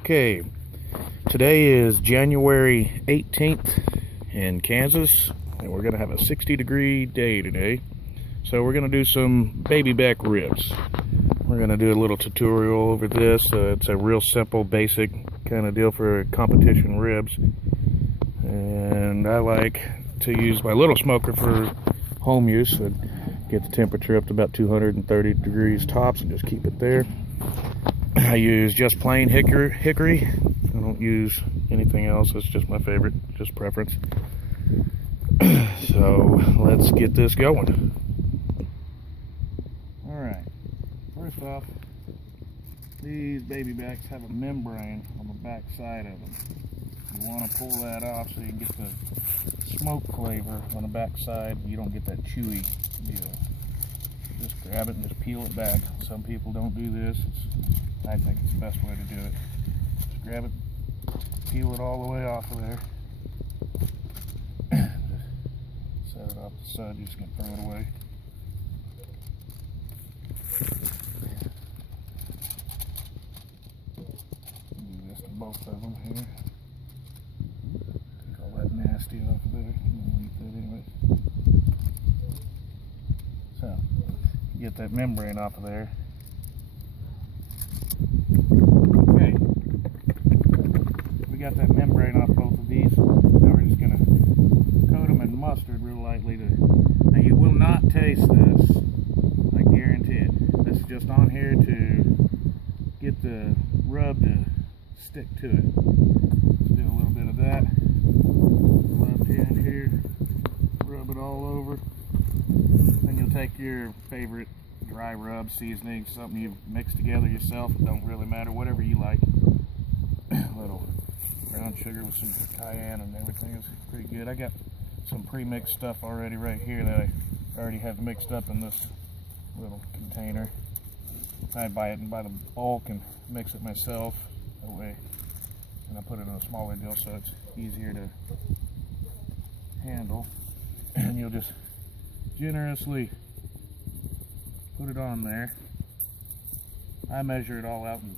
Okay, today is January 18th in Kansas, and we're going to have a 60-degree day today. So we're going to do some baby back ribs. We're going to do a little tutorial over this. It's a real simple, basic kind of deal for competition ribs. And I like to use my little smoker for home use. So get the temperature up to about 230 degrees tops and just keep it there. I use just plain hickory. I don't use anything else. It's just my favorite, just preference. So let's get this going. Alright, first off, these baby backs have a membrane on the back side of them. You want to pull that off so you can get the smoke flavor on the back side. You don't get that chewy deal. Just grab it and just peel it back. Some people don't do this. I think it's the best way to do it. Just grab it, peel it all the way off of there. Just set it off the side. You just can throw it away. Do this to both of them here. Take all that nasty off of there. Leave that anyway. So, get that membrane off of there. Okay, we got that membrane off both of these. Now we're just going to coat them in mustard real lightly. Now you will not taste this, I guarantee it. This is just on here to get the rub to stick to it. Let's do a little bit of that. Left hand here, rub it all over. Then you'll take your favorite dry rub seasoning, something you've mixed together yourself. It don't really matter, whatever you like. A little brown sugar with some cayenne and everything is pretty good. I got some pre-mixed stuff already right here that I already have mixed up in this little container. I buy it by the bulk and mix it myself that way, and I put it in a smaller deal so it's easier to handle. And you'll just generously put it on there. I measure it all out and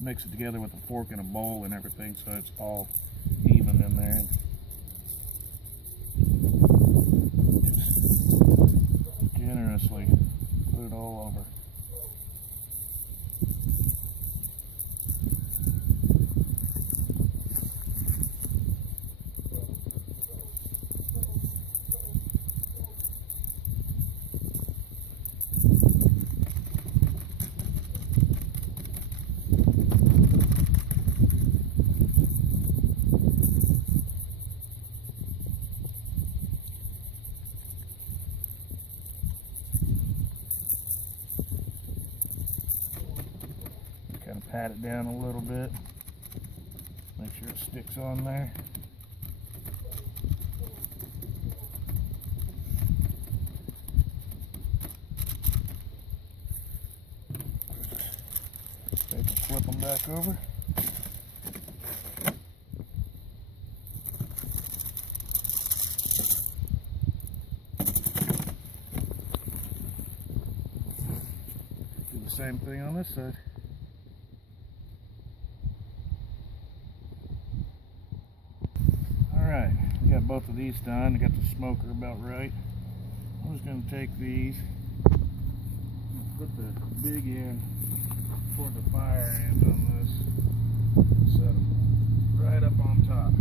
mix it together with a fork and a bowl and everything so it's all even in there. Just generously put it all over. Kind of pat it down a little bit, make sure it sticks on there. Take and flip them back over. Do the same thing on this side. Alright, we got both of these done. I got the smoker about right. I'm just going to take these, put the big end toward the fire end on this, set them right up on top,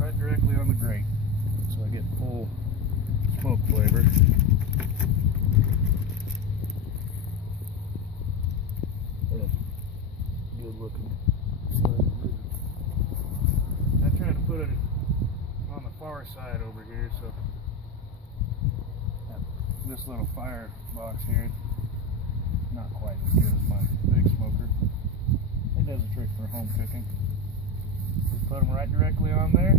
right directly on the grate, so I get full smoke flavor. Good looking side. I tried to put it on the far side over here, so this little fire box here, not quite as good as my big smoker. It does a trick for home cooking. Just put them right directly on there.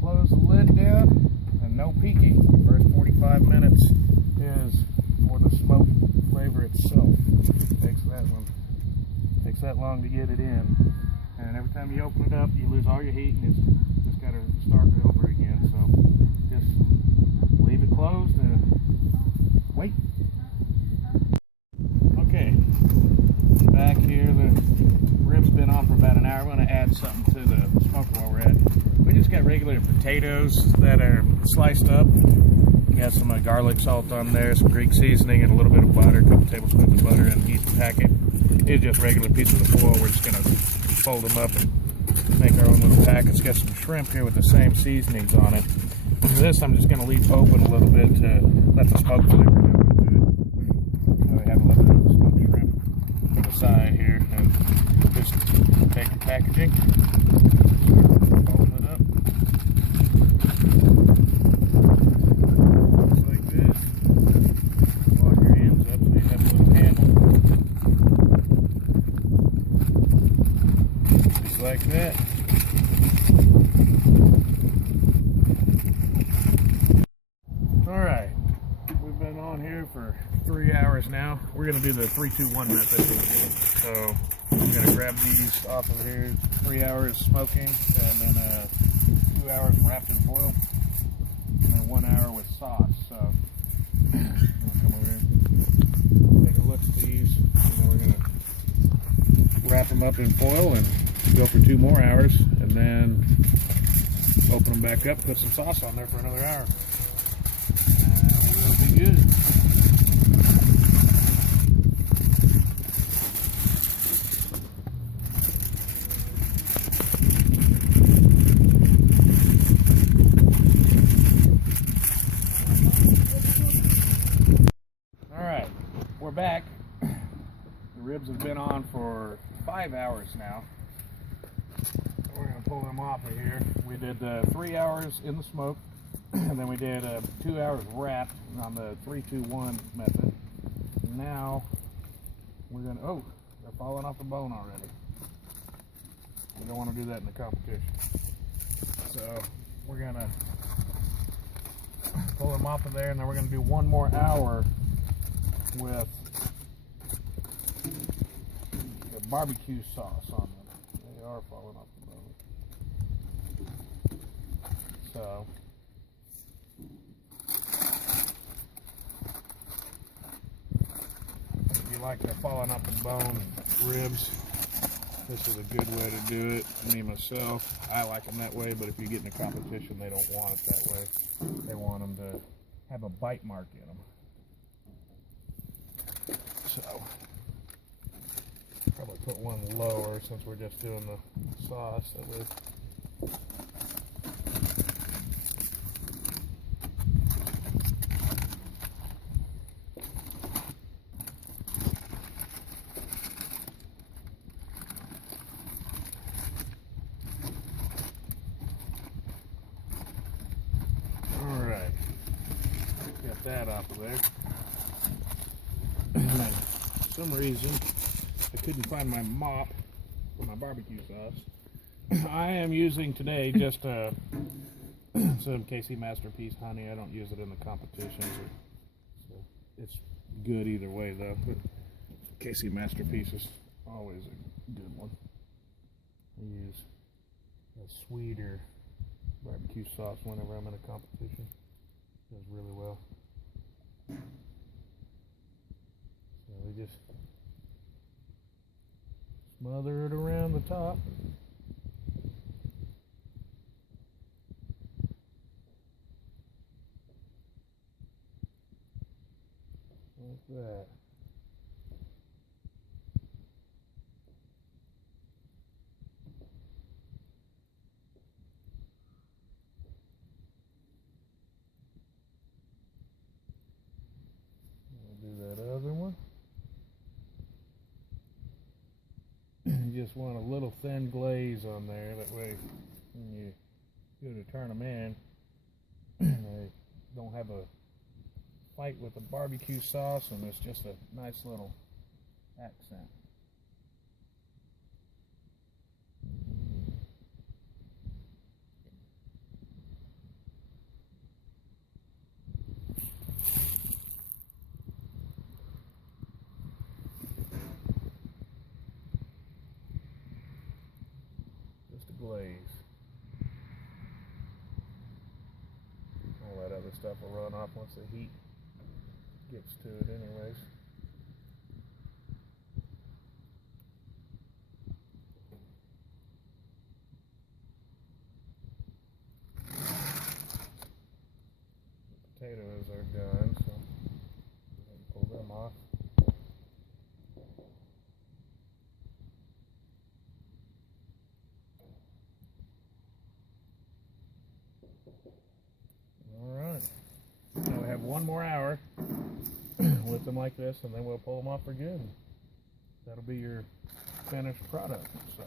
Close the lid down, and no peeking. The first 45 minutes is for the smoke flavor itself. Takes that long to get it in. And every time you open it up, you lose all your heat, and it's just got to start over again. So just leave it closed and wait. Okay, regular potatoes that are sliced up. Got some garlic salt on there, some Greek seasoning, and a little bit of butter, a couple tablespoons of butter, and each packet is just regular pieces of foil. We're just gonna fold them up and make our own little packets. Got some shrimp here with the same seasonings on it. And for this, I'm just gonna leave open a little bit to let the smoke flavor go into it. We have a little bit of smoked shrimp to the side here, and just take the packaging, fold it up. Like that. Alright, we've been on here for 3 hours now. We're going to do the 3-2-1 method. So I'm going to grab these off of here, 3 hours smoking, and then 2 hours wrapped in foil, and then 1 hour with sauce. So I'm going to come over here, take a look at these, and then we're going to wrap them up in foil and go for 2 more hours, and then open them back up, put some sauce on there for another hour. We'll be good. Alright, we're back. The ribs have been on for 5 hours now. We're going to pull them off of here. We did 3 hours in the smoke, and then we did 2 hours wrapped on the 3-2-1 method. Now we're going to, oh, they're falling off the bone already. We don't want to do that in the competition. So we're going to pull them off of there, and then we're going to do 1 more hour with the barbecue sauce on them. They are falling off the bone. So if you like the falling off the bone ribs, this is a good way to do it. Me myself, I like them that way, but if you get in a competition, they don't want it that way. They want them to have a bite mark in them. So probably put one lower since we're just doing the sauce. That way. Alright, got that off of there. For some reason, I couldn't find my mop for my barbecue sauce. I am using today just some KC Masterpiece honey. I don't use it in the competitions. So it's good either way though. But KC Masterpiece is always a good one. I use a sweeter barbecue sauce whenever I'm in a competition. It does really well. So we just smother it around the top. Like that. We'll do that other one. You just want a little thin glaze on there, that way when you go to turn them in, they don't have a fight with the barbecue sauce, and it's just a nice little accent. Just a glaze. All that other stuff will run off once the heat gets to it anyways. Alright. Now we have 1 more hour with them like this, and then we'll pull them off for good. That'll be your finished product. So.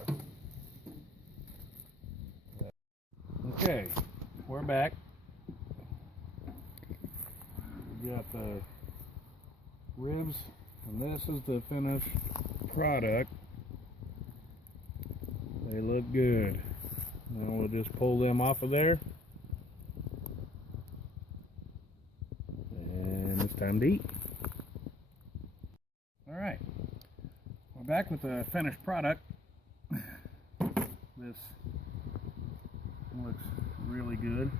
Okay, we're back. We got the ribs, and this is the finished product. They look good. Now we'll just pull them off of there. And it's time to eat. Alright, we're back with the finished product. This looks really good.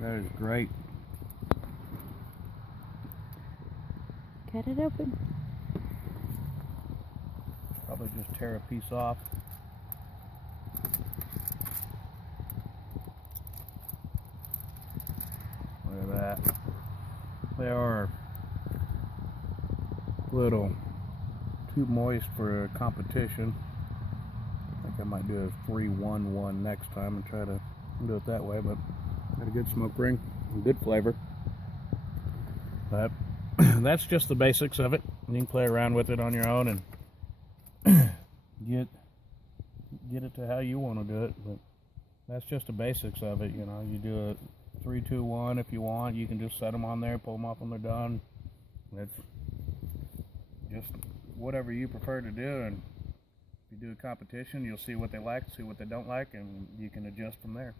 That is great. Cut it open. Probably just tear a piece off. Look at that. They are a little too moist for a competition. I think I might do a 3-1-1 next time and try to do it that way, but got a good smoke ring and good flavor. But that's just the basics of it. You can play around with it on your own and get it to how you want to do it, but that's just the basics of it. You know, you do it 3-2-1 if you want. You can just set them on there, pull them off when they're done. It's just whatever you prefer to do, and if you do a competition, you'll see what they like, see what they don't like, and you can adjust from there.